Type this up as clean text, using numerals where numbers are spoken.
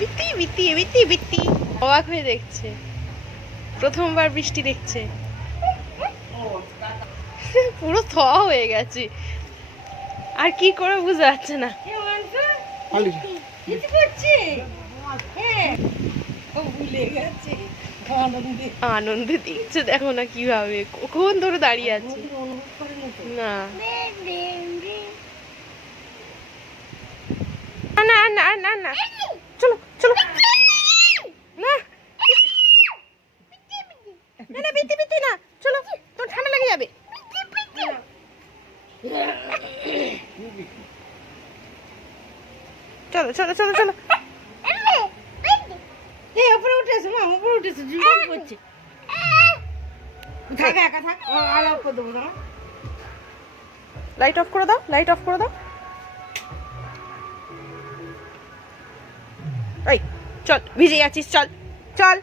বিত্তি বিত্তি বিত্তি বিত্তি অবাক হয়ে দেখছে, প্রথমবার বৃষ্টি দেখছে, পুরো থ হয়ে গেছে, আর কি করে বুঝতে পারছে না। আনন্দে দেখছে, দেখো না কিভাবে, কখন ধরে দাঁড়িয়ে আছে। না না না না না, চলো চলো না না, বিতি বিতি না, চলো, তোর ঠান্ডা লেগে যাবে। চলো চলো চলো চলো, এই উপরে উঠেছে, মা উপরে উঠেছে, জীবন করছে। থাক একা থাক, আর অফ করে দেবো না। লাইট অফ করে দাও, লাইট অফ করে দাও। এই চল, ভিজে যাচ্ছিস, চল চল।